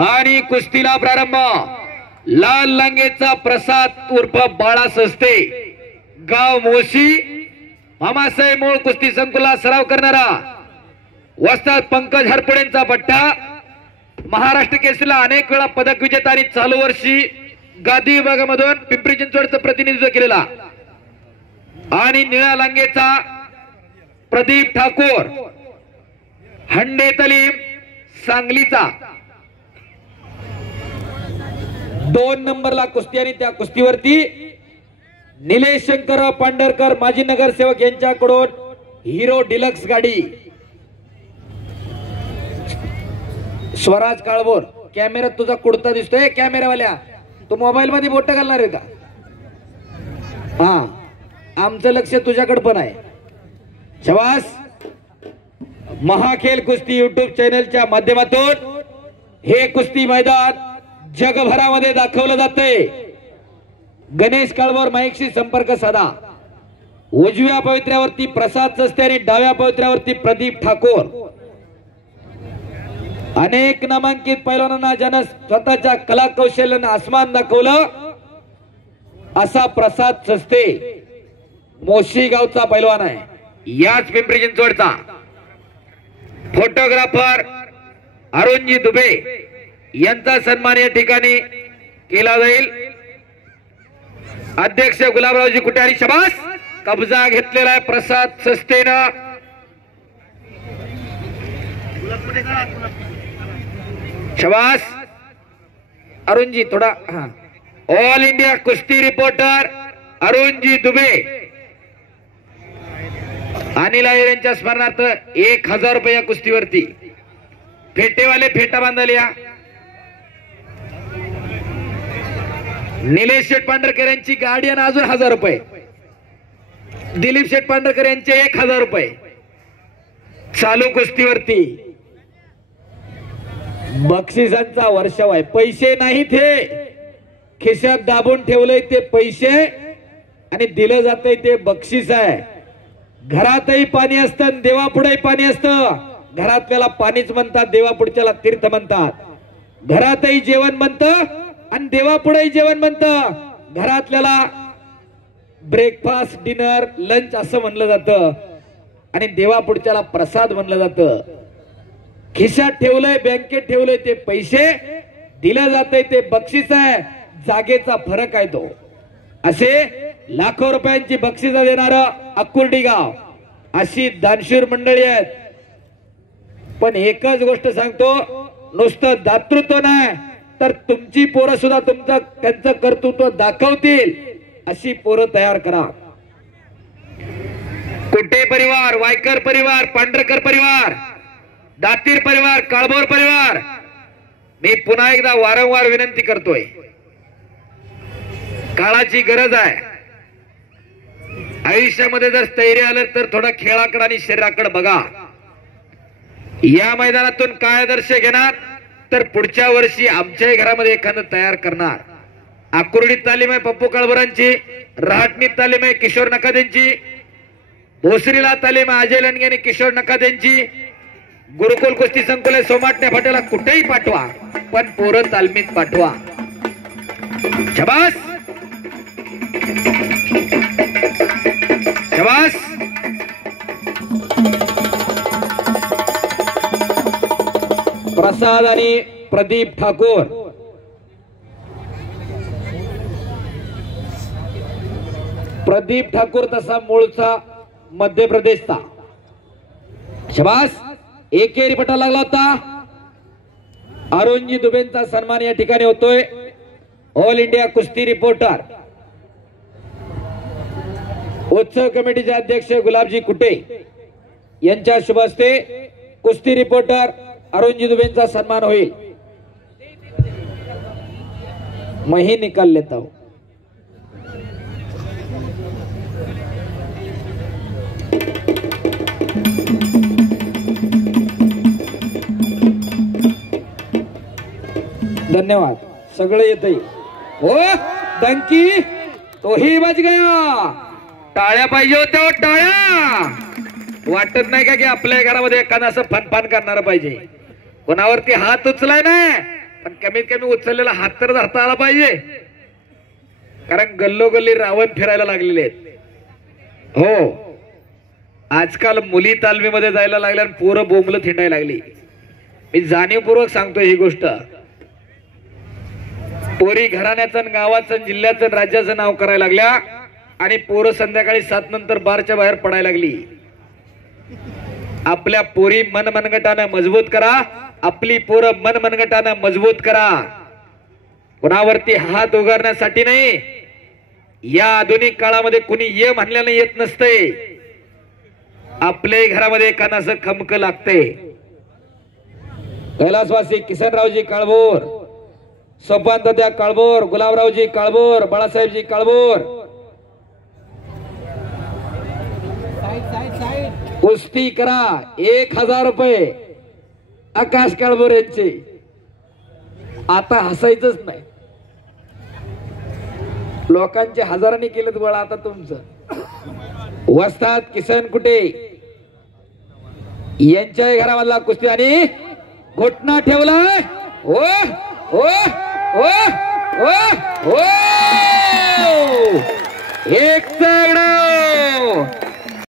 आणि कुस्तीला प्रारंभ. लाल लांगेचा प्रसाद उर्फ बाळा सस्ते, गाव मोशी, मामासाहेब मूळ कुस्ती संकुलात सराव करणारा. वस्ताद पंकज हरपुडेंचा पट्टा. महाराष्ट्र केसरीला अनेक वेळा पदक विजेता आणि चालू वर्षी गादी विभागामधून पिंपरी चिंचवडचं प्रतिनिधित्व केलेला. आणि निळ्या लांगेचा प्रदीप ठाकूर, हंडे तालीम सांगलीचा. 2 नंबरला कुस्ती आणि त्या कुस्तीवरती निलेश शंकरराव पांढरकर माजी नगरसेवक यांच्याकडून हिरो डिलक्स गाडी. स्वराज काळभोर, कॅमेऱ्यात तुझा कुडता दिसतोय. कॅमेरावाल्या, तू मोबाईल मध्ये बोट घालणार आहे का? हा, आमचं लक्ष तुझ्याकडे पण आहे. शाबास. महाखेल कुस्ती युट्यूब चॅनलच्या माध्यमातून हे कुस्ती मैदान जगभरामध्ये दाखवलं जातंय. गणेश काळभोर माईकशी संपर्क साधा. उजव्या पवित्र्यावरती प्रसाद सस्ते आणि डाव्या पवित्र्यावरती प्रदीप ठाकूर. अनेक नामांकित पैलवानांना ज्यानं स्वतःच्या कला कौशल्यानं आसमान दाखवलं असा प्रसाद सस्ते मोशी गावचा पैलवान आहे, याच पिंपरी चिंचवडचा. फोटोग्राफर अरुणजी दुबे यांचा सन्मान या ठिकाणी केला जाईल. अध्यक्ष गुलाबरावजी कुटारी. शबास. कब्जा घेतलेला आहे प्रसाद सस्तेनं. शबास. अरुणजी थोडा. हा, ऑल इंडिया कुस्ती रिपोर्टर अरुणजी दुबे अनिल आयर यांच्या स्मरणार्थ 1000 रुपये या कुस्तीवरती. फेटेवाले फेटा बांधल्या. निलेश शेठ पांढरकर यांची गाडी आणि अजून 1000 रुपये. दिलीप शेठ पांढरकर यांचे 1000 रुपये चालू कुस्तीवरती. बक्षिसांचा वर्षाव आहे. पैसे नाही, ते खिशात दाबून ठेवलंय ते पैसे आणि दिलं जातंय ते बक्षीस आहे. घरातही पाणी असतं, देवापुढेही पाणी असतं. घरातल्याला पाणीच म्हणतात, देवापुढच्याला तीर्थ म्हणतात. घरातही जेवण बनतं आणि देवापुढेही जेवण बनतं. घरातल्याला ब्रेकफास्ट, डिनर, लंच असं म्हणलं जातं आणि देवापुढच्याला प्रसाद म्हणलं जातं. खिशात ठेवलंय, बँकेत ठेवलंय ते पैसे, दिलं जातंय ते बक्षीस आहे. जागेचा फरक आहे तो. असे लाखो रुपयांची बक्षिसं देणारं अकुर्डी गाव, अशी दानशूर मंडळी आहेत. पण एकच गोष्ट सांगतो, नुसतं दातृत्व नाही तर तुमची पोरं सुद्धा त्यांचं कर्तृत्व दाखवतील अशी पोरं तयार करा. कुटे परिवार, वायकर परिवार, पांढरकर परिवार, दातीर परिवार, काळभोर परिवार, मी पुन्हा एकदा वारंवार विनंती करतोय, काळाची गरज आहे. आयुष्यामध्ये जर स्थैर्य आलं तर थोडा खेळाकडे आणि शरीराकडे बघा. या मैदानातून काय आदर्श घेणार तर पुढच्या वर्षी आमच्याही घरामध्ये एखादं तयार करणार. आकुर्डीत तालीम आहे पप्पू काळभोरांची, रहाटणीत तालीम आहे किशोर नकादेंची, भोसरीला तालीम आहे अजय लंडगे आणि किशोर नकादेंची. गुरुकुल कुस्ती संकुल सोमाटणे फाट्याला कुठेही पाठवा, पण पोरं तालमीत पाठवा. शाबास. शाबास. प्रसाद आणि प्रदीप ठाकूर. प्रदीप ठाकूर तसा मूळचा मध्य प्रदेशचा. शाबास. एकेरी पटा लागला होता. अरुणजी दुबेंचा सन्मान या ठिकाणी होतोय. ऑल इंडिया कुस्ती रिपोर्टर, उत्सव कमिटीचे अध्यक्ष गुलाबजी कुटे यांच्या शुभ हस्ते कुस्ती रिपोर्टर अरुणजी दुबेंचा सन्मान होईल. मही निकाल लेता हूं. धन्यवाद. सगळं येतंय. हो डंकी तोही बच गया. टाळ्या पाहिजे होत्या, टाळ्या. वाटत नाही का की आपल्या घरामध्ये एखादा असं फनफान करणार पाहिजे. कोणावरती हात उचलाय ना, पण कमीत कमी उचललेला हात तर धरता आला पाहिजे, कारण गल्लोगल्ली रावण फिरायला लागलेले आहेत. हो, आजकाल मुली तालमीमध्ये जायला लागल्या आणि पोरं बोंबलं थिंडायला लागली. मी जाणीवपूर्वक सांगतोय ही गोष्ट. पोरी घराण्याचं, गावाचं, जिल्ह्याचं, राज्याचं नाव करायला लागल्या आणि पोरं संध्याकाळी 7 नंतर बारच्या बाहेर पडायला लागली. आपल्या पोरी मनमनगटानं मजबूत करा, आपली पोरं मनमनगटानं मजबूत करा. कोणावरती हात उगारण्यासाठी नाही. या आधुनिक काळामध्ये कुणी ये म्हणल्यानं येत नसते. आपल्या घरामध्ये एखादं खमक लागते. कैलासवासी किसनरावजी काळभोर, सोपान तात्या काळभोर, गुलाबरावजी काळभोर, बाळासाहेबजी काळभोर, कुस्ती करा 1000 रुपये आकाश काळभोर यांचे. आता हसायचंच नाही. लोकांचे हजारांनी केलेत बळा. आता तुमचं वस्ताद किसन कुटे यांच्या घरामधला कुस्ती आणि घोटणा ठेवलाय. ओ ओ ओ ओ ओ एक